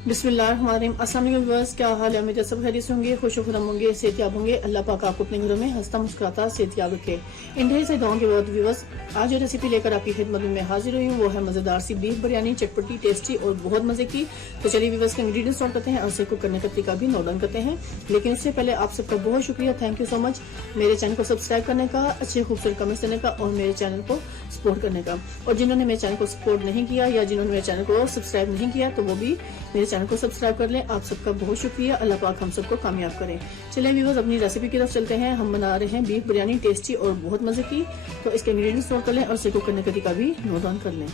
बिस्मिल्लाहिर्रहमानिर्रहीम। अस्सलाम वालेकुम व्यूअर्स, क्या हाल है? उम्मीद सब खैरियत से होंगे, खुशो-खुर्रम होंगे, सेहतयाब होंगे। अल्लाह पाक आपको अपने घरों में हंसता मुस्कुराता सेहतयाब रखे। इन ढेर से दुआओं के बाद व्यूअर्स, आज जो रेसिपी लेकर आपकी खिदमत में हाजिर हुई हूँ वो है मजेदार सी बीफ बिरयानी, चटपटी, टेस्टी और बहुत मजे की। तो चलिए व्यूअर्स के इंग्रेडिएंट्स नोट करते हैं और उसे कुक करने का तरीका भी नोट डाउन करते हैं। लेकिन इससे पहले आप सबका बहुत शुक्रिया, थैंक यू सो मच मेरे चैनल को सब्सक्राइब करने का, अच्छे खूबसूरत कमेंट्स देने का और मेरे चैनल को सपोर्ट करने का। और जिन्होंने मेरे चैनल को सपोर्ट नहीं किया या जिन्होंने मेरे चैनल को सब्सक्राइब नहीं किया तो वो भी मेरे चैनल को सब्सक्राइब कर लें। आप सबका बहुत शुक्रिया, अल्लाह पाक हम सबको कामयाब करें। चलिए व्यूअर्स अपनी रेसिपी की तरफ चलते हैं। हम बना रहे हैं बीफ बिरयानी, टेस्टी और बहुत मजे की। तो इसके इंग्रेडिएंट्स नोट कर लें और इसे कुक करने का तरीका भी नोट डाउन कर लें।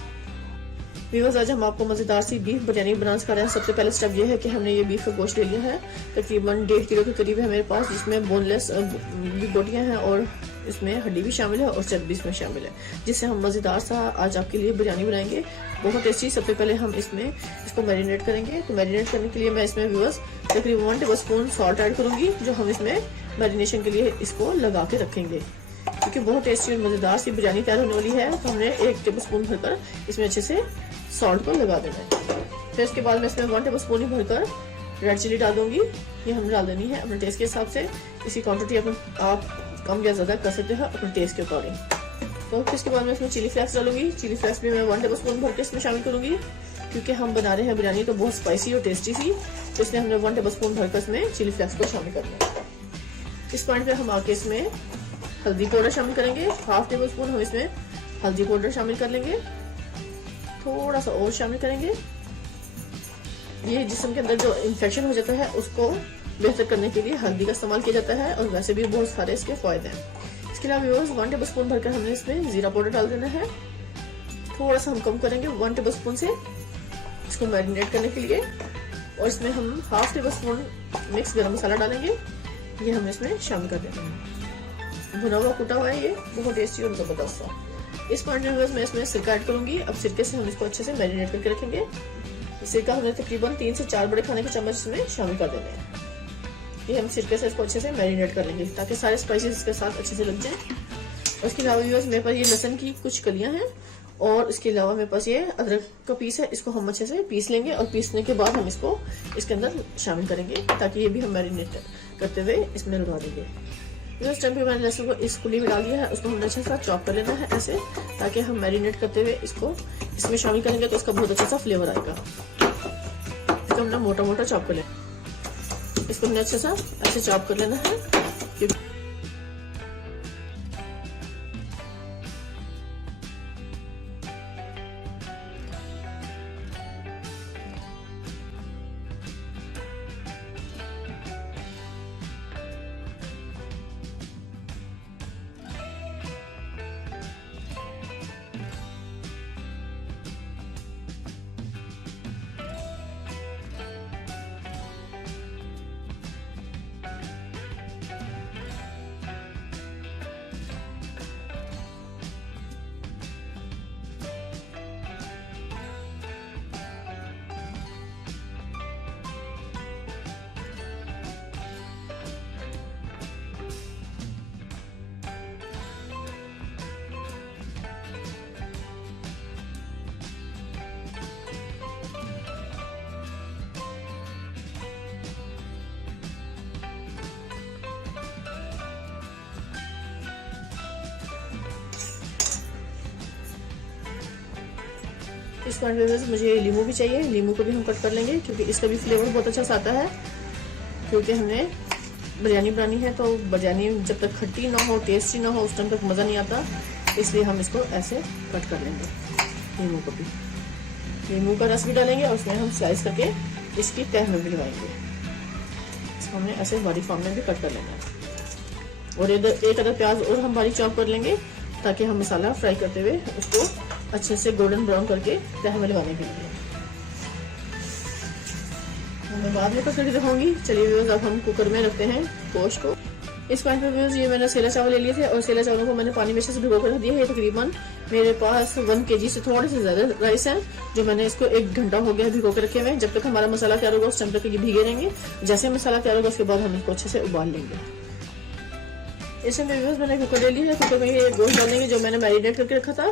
व्यूअर्स आज हम आपको मजेदार सी बीफ बिरयानी बनाना सिखा रहे हैं। सबसे पहले स्टेप ये है कि हमने ये बीफ का गोश्त ले लिया है, तकरीबन 1.5 किलो के करीब है मेरे पास, जिसमें बोनलेस बोटियां हैं और इसमें हड्डी भी शामिल है और चर्बी इसमें शामिल है, जिससे हम मजेदार सा आज आपके लिए बिरयानी बनाएंगे, बहुत टेस्टी। सबसे पहले हम इसको मैरिनेट करेंगे। तो मैरिनेट करने के लिए मैं इसमें व्यूअर्स तकरीबन 1 टेबलस्पून सॉल्ट ऐड करूंगी, जो हम इसमें मैरिनेशन के लिए इसको लगा के रखेंगे, क्योंकि बहुत टेस्टी और मजेदार सी बिरयानी तैयार होने वाली है। तो हमने 1 टेबलस्पून भरकर इसमें अच्छे से सॉल्ट को लगा देना है। फिर इसके बाद मैं इसमें 1 टेबलस्पून ही भरकर रेड चिली डाल दूंगी। ये हमने डाल देनी है अपने टेस्ट के हिसाब से। इसकी क्वांटिटी आप कम या ज्यादा कर सकते हैं अपने टेस्ट के अकॉर्डिंग। तो फिर इसके बाद मैं इसमें चिली फ्लेक्स डालूंगी। चिली फ्लेक्स भी मैं 1 टेबलस्पून भर के इसमें शामिल करूंगी, क्योंकि हम बना रहे हैं बिरयानी तो बहुत स्पाइसी और टेस्टी सी, तो इसलिए हमने 1 टेबलस्पून भरकर इसमें चिली फ्लेक्स को शामिल करना है। इस पॉइंट पे हम आके इसमें हल्दी पाउडर शामिल करेंगे। 1/2 टेबलस्पून हम इसमें हल्दी पाउडर शामिल कर लेंगे। थोड़ा सा और शामिल करेंगे। ये जिस्म के अंदर जो इन्फेक्शन हो जाता है उसको बेहतर करने के लिए हल्दी का इस्तेमाल किया जाता है, और वैसे भी बहुत सारे इसके फायदे हैं। इसके अलावा व्यूअर्स 1 टेबलस्पून भरकर हमने इसमें जीरा पाउडर डाल देना है। थोड़ा सा हम कम करेंगे 1 टेबलस्पून से इसको मैरिनेट करने के लिए, और इसमें हम 1/2 टेबलस्पून मिक्स गरम मसाला डालेंगे। ये हम इसमें शामिल कर देते हैं। भुना हुआ कुटा हुआ है, ये बहुत टेस्टी और जबरदस्त सा। इस पॉइंट में मैं इसमें सिरका ऐड करूंगी। अब सिरके से हम इसको अच्छे से मैरिनेट करके रखेंगे। सिरका हमने तकरीबन 3 से 4 बड़े खाने के चम्मच इसमें शामिल कर देने हैं। ये हम सिरके से इसको अच्छे से मैरिनेट कर लेंगे ताकि सारे स्पाइसेस इसके साथ अच्छे से लग जाएं। और इसके अलावा मेरे पास ये लहसुन की कुछ कलियां हैं, और इसके अलावा मेरे पास ये अदरक का पीस है। इसको हम अच्छे से पीस लेंगे, और पीसने के बाद हम इसको इसके अंदर शामिल करेंगे, ताकि ये भी हम मैरिनेट करते हुए इसमें लगा देंगे। इस टाइम पे मैंने लहसुन को इस कुली में डाल दिया है, उसको हमने अच्छे से चॉप कर लेना है ऐसे, ताकि हम मैरिनेट करते हुए इसको इसमें शामिल करेंगे तो इसका बहुत अच्छा सा फ्लेवर आएगा। इसको हमने मोटा मोटा चॉप कर लेना, इसको हमने अच्छे सा ऐसे चॉप कर लेना है। इस पॉइंट में मुझे लींबू भी चाहिए। लींबू को भी हम कट कर लेंगे, क्योंकि इसका भी फ्लेवर बहुत अच्छा आता है। क्योंकि हमने बिरयानी बनानी है, तो बिरयानी जब तक खट्टी ना हो, टेस्टी ना हो, उस टाइम तक मज़ा नहीं आता। इसलिए हम इसको ऐसे कट कर लेंगे। लींबू को भी, लींबू का रस भी डालेंगे, और उसमें हम स्लाइस करके इसकी तह में भी लगाएंगे। इसको हमने ऐसे बारीक फॉर्म में भी कट कर लेना है। और इधर एक अदर प्याज और हम बारीक चॉप कर लेंगे, ताकि हम मसाला फ्राई करते हुए उसको अच्छे से गोल्डन ब्राउन करके तह में लगाने के लिए। मैं बाद में कट करके दिखाऊंगी। चलिए व्यूअर्स, अब हम कुकर में रखते हैं गोश्त को। इस पॉइंट पे व्यूअर्स ये मैंने सेला चावल ले लिए थे, और सेला चावलों को मैंने पानी में से भिगो कर रख दिया है। तकरीबन मेरे पास 1 kg से थोड़े से ज्यादा राइस है, जो मैंने इसको 1 घंटा हो गया भिगो के रखे हुए। जब तक हमारा मसाला तैयार होगा उस टाइम तक ये भीगे रहेंगे। जैसे मसाला तैयार होगा उसके बाद हम इसको अच्छे से उबाल लेंगे। इसमें व्यूअर्स मैंने कुकर ले लिया है। कुकर में ये गोश्त डालेंगे जो मैंने मैरिनेट करके रखा था।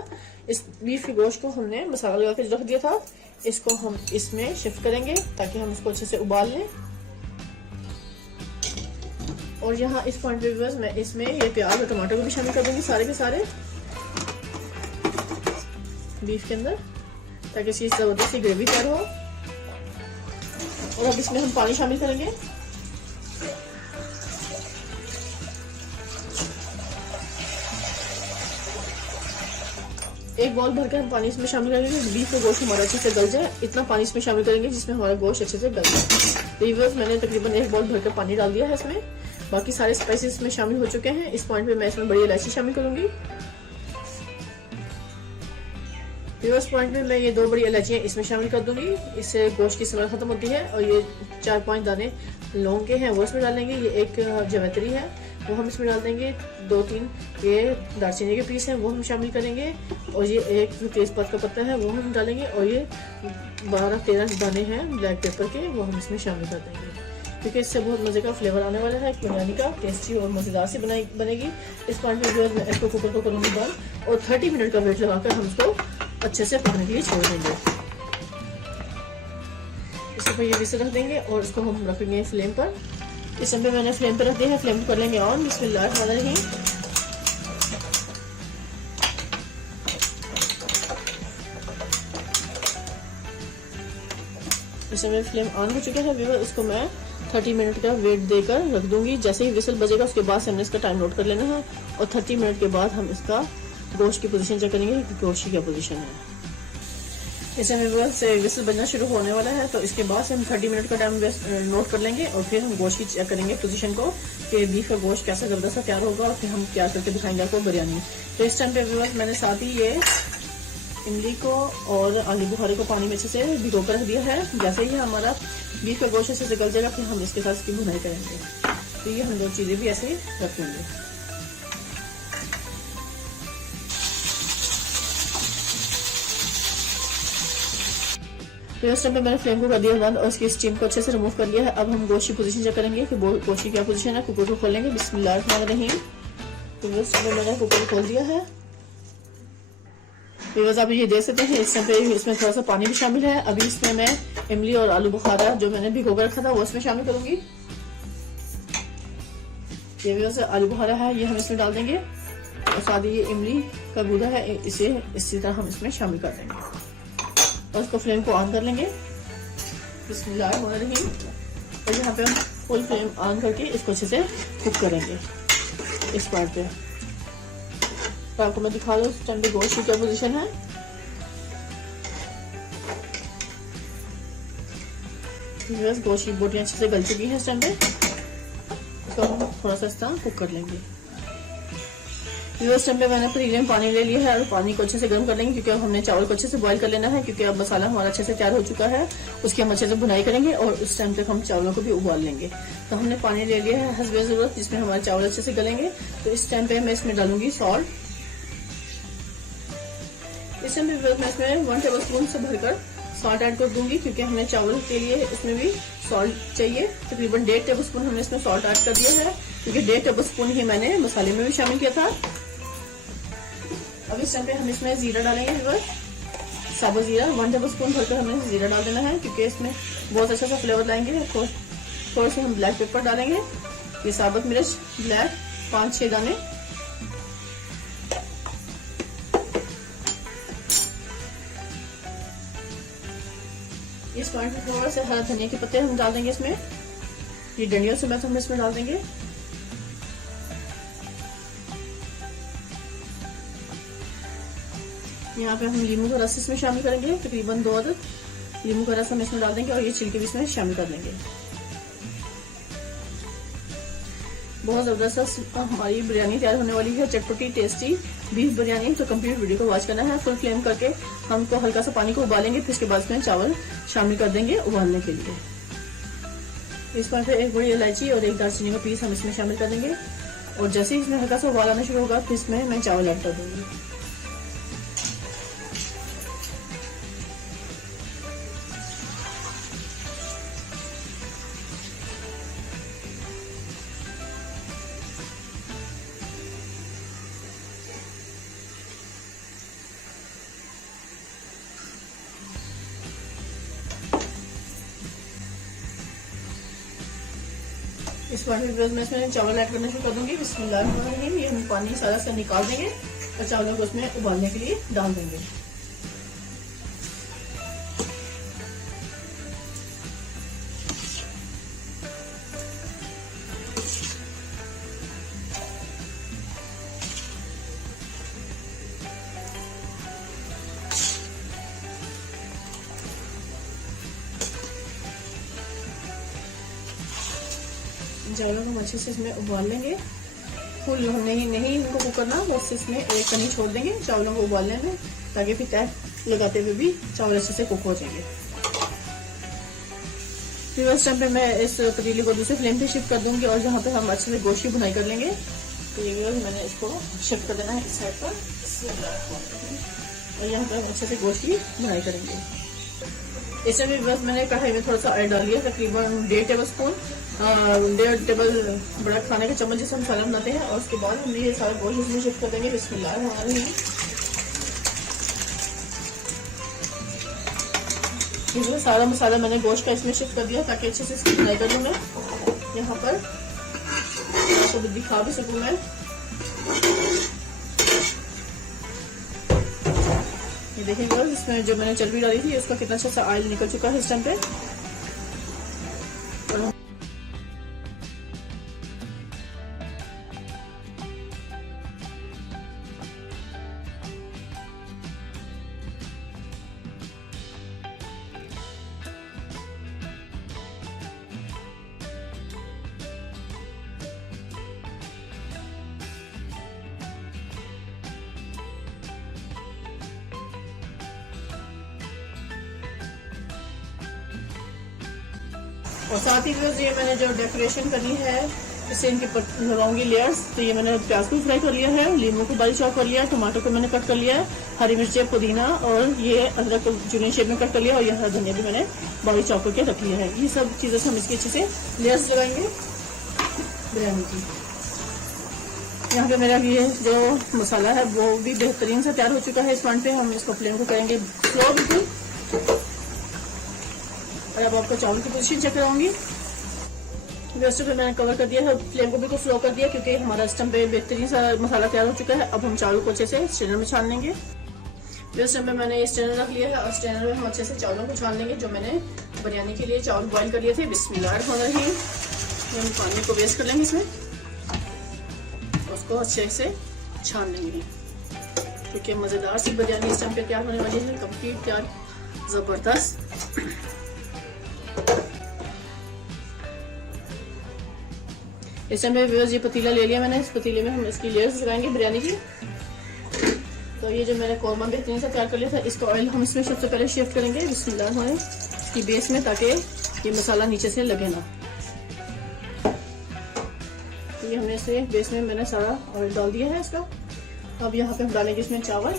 इस बीफ के गोश्त को हमने मसाला लगा के रख दिया था, इसको हम इसमें शिफ्ट करेंगे ताकि हम इसको अच्छे से उबाल लें। और यहाँ इस पॉइंट पे बस मैं इसमें ये प्याज और टमाटर को भी शामिल कर दूंगी सारे के सारे बीफ के अंदर, ताकि इसकी जबरदस्त ग्रेवी तैयार हो। और अब इसमें हम पानी शामिल करेंगे। एक बॉल भरकर हम पानी इसमें शामिल करेंगे, बीफ का गोश्त हमारा अच्छे से गल जाए, इतना पानी इसमें शामिल करेंगे जिसमें हमारा गोश्त अच्छे से गल जाए। तो मैंने तकरीबन एक बॉल भरकर पानी डाल दिया है इसमें। बाकी सारे स्पाइसेस इसमें शामिल हो चुके हैं। इस पॉइंट पे मैं इसमें बड़ी इलायची शामिल करूंगी। इस पॉइंट में मैं ये 2 बड़ी इलायचियाँ इसमें शामिल कर दूंगी, इससे गोश्त की स्मेल खत्म होती है। और ये 4-5 दाने लौंग के हैं वो इसमें डालेंगे। ये एक जवैत्री है वो हम इसमें डाल देंगे। 2-3 ये दालचीनी के पीस हैं वो हम शामिल करेंगे। और ये एक तेजपत्ता का पत्ता है वो हम डालेंगे। और ये 12-13 दाने हैं ब्लैक पेपर के वो हम इसमें शामिल कर देंगे, क्योंकि इससे बहुत मजे का फ्लेवर आने वाला है। बिरयानी का टेस्टी और मजेदार सी बनेगी। इस पॉइंट में मैं इसको कुकर को करूँगी बंद और 30 मिनट का वेट लगाकर हम इसको अच्छे से पकने के लिए छोड़ देंगे। इसके ऊपर ये विसल रख देंगे और इसको हम रखेंगे फ्लेम पर। इस समय मैंने फ्लेम पर रख दिया है, फ्लेम कर लेंगे ऑन। बिस्मिल्लाहिर्रहमानिर्रहीम। इस समय फ्लेम ऑन हो चुका है व्यूअर। इसको मैं 30 मिनट का वेट देकर रख दूंगी। जैसे ही विसल बजेगा उसके बाद से हमने इसका टाइम नोट कर लेना है और 30 मिनट के बाद हम इसका गोश्त की पोजीशन चेक करेंगे कि गोश्त की क्या पोजीशन है। इस समय से विसल बजना शुरू होने वाला है, तो इसके बाद से हम 30 मिनट का टाइम नोट कर लेंगे और फिर हम गोश्त की चेक करेंगे पोजीशन को कि बीफ का गोश्त कैसा जबरदस्त तैयार होगा और फिर हम तैयार करके दिखाएंगे आपको बिरयानी। तो इस टाइम पे मैंने साथ ही ये इमली को और आलू बुखारे को पानी में अच्छे से भिगो कर रख दिया है। जैसे ही हमारा बीफ का गोश्त अच्छे से गल जाएगा फिर हम इसके साथ इसकी भुनाई करेंगे। तो ये हम 2 चीजें भी ऐसे ही रख देंगे। तो इस टाइम पे मैंने फ्लेम को कर दिया बंद और इसकी स्टीम को अच्छे से रिमूव कर लिया है। अब हम गोश्त की पोजीशन चेक करेंगे कि गोश्त की क्या पोजीशन है। कुकर को खोलेंगे। बिस्मिल्लाहिर्रहमानिर्रहीम। तो मैंने कुकर खोल दिया है। तो आप ये देख सकते हैं इस टाइम पे इसमें थोड़ा सा पानी भी शामिल है। अभी इसमें मैं इमली और आलू बुखारा जो मैंने भिगो कर रखा था वो इसमें शामिल करूंगी। ये भी आलू बुखारा है ये हम इसमें डाल देंगे और साथ ही ये इमली का गूदा है इसे इसी तरह हम इसमें शामिल कर देंगे और उसको फ्लेम को ऑन कर लेंगे। बिस्मिल्लाहिर्रहमानिर्रहीम। और यहाँ पे हम फुल फ्लेम ऑन करके इसको अच्छे से कुक करेंगे। इस पार्ट पे तो आपको मैं दिखा दूँ इस टाइम पे गोश्त की क्या पोजीशन है। गोश्त की बोटियां अच्छे से गल चुकी हैं। इस टाइम पे इसको हम थोड़ा सा इस तरह कुक कर लेंगे। इस टाइम पे मैंने पतीले में पानी ले लिया है और पानी को अच्छे से गर्म कर लेंगे, क्योंकि अब हमने चावल को अच्छे से बॉईल कर लेना है। क्योंकि अब मसाला हमारा अच्छे से तैयार हो चुका है, उसकी हम अच्छे से भुनाई करेंगे और उस टाइम तक हम चावलों को भी उबाल लेंगे। तो हमने पानी ले लिया है हस्बे जरूरत, जिसमें हमारे चावल अच्छे से गलेंगे। तो इस टाइम पे मैं इसमें डालूंगी सॉल्ट। इस टाइम पे मैं इसमें 1 टेबल स्पून से भरकर सॉल्ट ऐड कर दूंगी, क्योंकि हमने चावल के लिए इसमें भी सॉल्ट चाहिए। तकरीबन 1.5 टेबल स्पून हमने इसमें सॉल्ट ऐड कर दिया है, क्योंकि 1.5 टेबल स्पून ही मैंने मसाले में भी शामिल किया था। अब इस टाइम पे हम इसमें जीरा डालेंगे। साबुत जीरा 1 टेबल स्पून भरकर हमें जीरा डाल देना है, क्योंकि इसमें बहुत अच्छा सा फ्लेवर लाएंगे। थोड़े से हम ब्लैक पेपर डालेंगे। ये साबुत मिर्च ब्लैक 5-6 दाने। इस पॉइंट में थोड़ा सा हरा धनिया के पत्ते हम डाल देंगे इसमें। ये डंडियों से हम इसमें डाल देंगे। यहाँ पे हम लीमू का रस इसमें शामिल करेंगे, तकरीबन 2 अदद लीमू का रस हम इसमें डाल देंगे और ये छिलके भी इसमें शामिल कर देंगे। बहुत जबरदस्त हमारी बिरयानी तैयार होने वाली है, चटपटी टेस्टी बीफ बिरयानी। तो कंप्लीट वीडियो को वॉच करना है। फुल फ्लेम करके हमको हल्का सा पानी को उबालेंगे, फिर उसके बाद इसमें चावल शामिल कर देंगे उबालने के लिए। इस पर फिर 1 बड़ी इलायची और 1 दालचीनी का पीस हम इसमें शामिल कर देंगे और जैसे ही इसमें हल्का सा उबाल आना शुरू होगा फिर इसमें मैं चावल ऐड कर दूंगी। इस बार मैं इसमें चावल ऐड करना शुरू कर दूंगी। बिस्मिल्लाहिर्रहमानिर्रहीम। ये हम पानी सारा से निकाल देंगे और चावलों को उसमें उबालने के लिए डाल देंगे। चावलों को हम अच्छे से इसमें उबाल लेंगे। फुल नहीं इनको कुक करना, बस इसमें एक कनी छोड़ देंगे चावलों को उबालने में, ताकि फिर टैप लगाते हुए भी चावल अच्छे से कुक हो जाएंगे। फिर उस टाइम पे मैं इस पतीले को दूसरे फ्लेम पे शिफ्ट कर दूंगी और जहाँ पे हम अच्छे से गोश्त की भुनाई कर लेंगे। तो ये मैंने इसको शिफ्ट कर देना है इस साइड पर, और यहाँ पर हम अच्छे से गोश्त की भुनाई करेंगे। इसमें भी बस मैंने कढ़ाई में थोड़ा सा ऑयल डाल दिया, तकरीबन 1.5 टेबल स्पून, 1.5 टेबल बड़ा खाने का चम्मच जैसे मसाला बनाते हैं। और उसके बाद हम ये सारा गोश्त इसमें शिफ्ट कर देंगे। बिस्मिल्लाहिर्रहमानिर्रहीम। इसमें सारा मसाला मैंने गोश्त का इसमें शिफ्ट कर दिया ताकि अच्छे से इसकी भुनाई कर लूँ मैं। यहाँ पर आपको भी दिखा भी सकूँ मैं। ये देखिएगा इसमें जो मैंने चर्बी डाली थी उसका कितना अच्छा सा ऑयल निकल चुका है इस टाइम पे। और साथ ही ये मैंने जो डेकोरेशन करनी है इससे इनके लगाऊंगी लेयर्स। तो ये मैंने प्याज को फ्राई कर लिया है, लीमू को बारीक चॉप कर लिया है, टमाटर को मैंने कट कर लिया है, हरी मिर्ची, पुदीना और ये अदरक को जूनियर शेप में कट कर लिया, और ये हरा धनिया भी मैंने बारीक चॉप करके रख लिया है। ये सब चीज़ों से हम इसकी अच्छे से लेयर्स लगाएंगे बिरयानी की। यहाँ पे मेरा ये जो मसाला है वो भी बेहतरीन से तैयार हो चुका है। इस पॉइंट पे हम इसको फ्लेम को करेंगे स्लो बिल्कुल। और अब आपको चावल की पोजीशन चेक कराऊंगी। वैसे पे मैंने कवर कर दिया है, फ्लेम को बिल्कुल स्लो कर दिया क्योंकि हमारा स्टम पे बेहतरीन सा मसाला तैयार हो चुका है। अब हम चावल को अच्छे से स्ट्रेनर में छान लेंगे। इस टाइम पे मैंने ये स्ट्रेनर रख लिया है और स्ट्रेनर में हम अच्छे से चावलों को छान लेंगे जो मैंने बिरयानी के लिए चावल बॉईल कर लिए थे। बिस्मिल्लाहिर्रहमानिर्रहीम। हम पानी को वेस्ट कर लेंगे इसमें, उसको अच्छे से छान लेंगे क्योंकि मज़ेदार सी बिरयानी इस टाइम पे तैयार होने वाली है, कंप्लीट तैयार, ज़बरदस्त। इस टाइम पे ये पतीला ले लिया मैंने, इस पतीले में हम इसकी लेयर्स लगाएंगे बिरयानी की। तो ये जो मैंने कौरमा बेहतरीन से तैयार कर लिया था इसका ऑयल हम इसमें सबसे पहले शिफ्ट करेंगे बिस्मिल्लाह की बेस में, ताकि ये मसाला नीचे से लगे ना। तो ये हमने इसे बेस में मैंने सारा ऑयल डाल दिया है इसका। अब यहाँ पे हम डालेंगे इसमें चावल।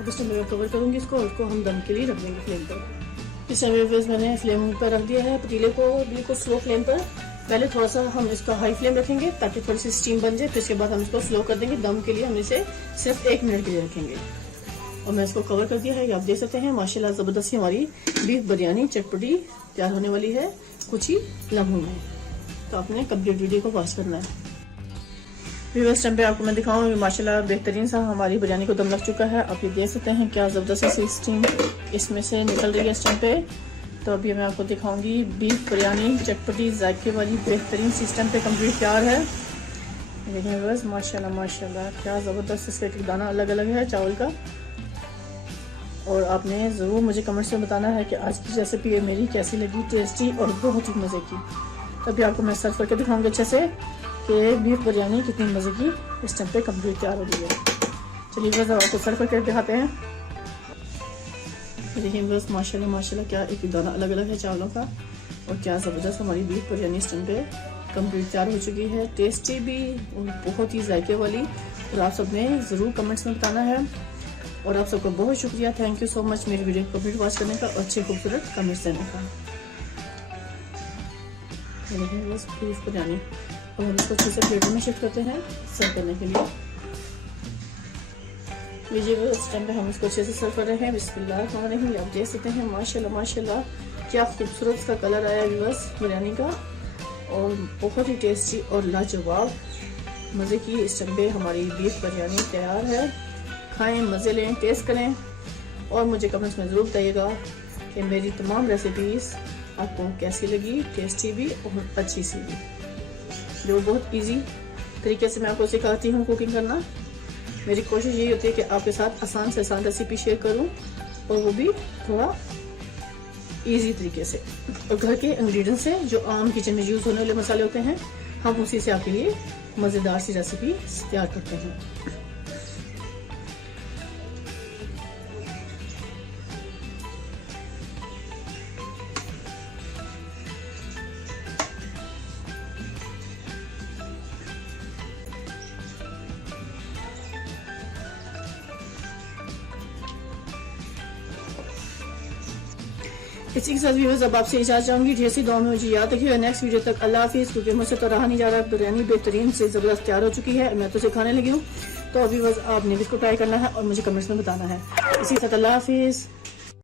अब इस समय कवर करूंगी इसको और इसको हम दम के लिए रख देंगे फ्लेम पर। इस समय पे मैंने फ्लेम पर रख दिया है पतीले को बिल्कुल स्लो फ्लेम पर। पहले थोड़ा सा हम इसका हाई फ्लेम रखेंगे ताकि थोड़ी सी स्टीम बन जाए, फिर इसके बाद हम इसको स्लो कर देंगे। दम के लिए हम इसे सिर्फ 1 मिनट के लिए रखेंगे। और मैं इसको कवर कर दिया है, आप देख सकते हैं माशाल्लाह ज़बरदस्त हमारी बीफ बिरयानी चटपटी तैयार होने वाली है कुछ ही लम्हों में। तो आपने कंप्लीट वीडियो को वॉच करना है। व्यूअर्स टाइम पे आपको मैं दिखाऊँ माशाल्लाह बेहतरीन सा हमारी बिरयानी को दम लग चुका है। आप ये देख सकते हैं क्या ज़बरदस्त सी स्टीम इसमें से निकल रही है इस टाइम पे। तो अभी मैं आपको दिखाऊंगी बीफ बिरयानी चटपटी जायके वाली बेहतरीन सी इस टाइम पे कम्प्लीट तैयार है। देखिए व्यूअर्स माशाल्लाह माशाल्लाह क्या ज़बरदस्त, इसका एक दाना अलग अलग है चावल का। और आपने ज़रूर मुझे कमेंट्स में बताना है कि आज की रेसिपी मेरी कैसी लगी, टेस्टी और बहुत ही मज़े की। तभी आपको मैं सर्व करके दिखाऊंगी अच्छे से कि बीफ बिरयानी कितनी मज़े की इस टाइम पे कम्प्लीट तैयार हो रही है। चलिए बस आपको सर्व करके दिखाते हैं। देखिए बस माशाल्लाह माशाल्लाह क्या एक दाना अलग अलग है चावलों का। और क्या ज़बरदस्त हमारी बीफ बिरयानी इस टाइम पे कम्प्लीट तैयार हो चुकी है, टेस्टी भी और बहुत ही जायके वाली। और आप सबने ज़रूर कमेंट्स में बताना है। और आप सबको बहुत शुक्रिया, थैंक यू सो मच मेरी वीडियो को कंप्लीट वॉच करने का और अच्छे खूबसूरत कमेंट्स देने का। बस बीफ बिरयानी और हम इसको अच्छे से प्लेटों में शिफ्ट करते हैं सर्व करने के लिए। लीजिए इस टाइम पे हम इसको अच्छे से सर्व कर रहे हैं। बिस्मिल्लाह आप देख सकते हैं माशाल्लाह माशाल्लाह क्या खूबसूरत इसका कलर आया व्यूअर्स बिरयानी का। और बहुत ही टेस्टी और लाजवाब मज़े की इस टाइम पे हमारी बीफ बिरयानी तैयार है। खाएं, मज़े लें, टेस्ट करें और मुझे कमेंट्स में ज़रूर बताइएगा कि मेरी तमाम रेसिपीज़ आपको कैसी लगी, टेस्टी भी और अच्छी सी भी। जो बहुत इजी तरीके से मैं आपको सिखाती हूँ कुकिंग करना। मेरी कोशिश यही होती है कि आपके साथ आसान से आसान रेसिपी शेयर करूँ और वो भी थोड़ा इजी तरीके से। और घर के इंग्रेडिएंट्स से जो आम किचन में यूज़ होने वाले मसाले होते हैं हम उसी से आपके लिए मज़ेदार सी रेसिपी तैयार करते हैं। इसी के साथ व्यूअर्स अब आपसे इजाज़त चाहूंगी। ढेर सी दुआ में मुझे याद रखिएगा। नेक्स्ट वीडियो तक अल्लाह हाफिज़। क्योंकि मुझसे तो रहा नहीं जा रहा, बिरयानी बेहतरीन से ज़बरदस्त तैयार हो चुकी है, मैं तो सिखाने लगी हूँ। तो अभी बस आपने भी इसको ट्राई करना है और मुझे कमेंट्स में बताना है। इसी के साथ अल्लाह हाफिज़।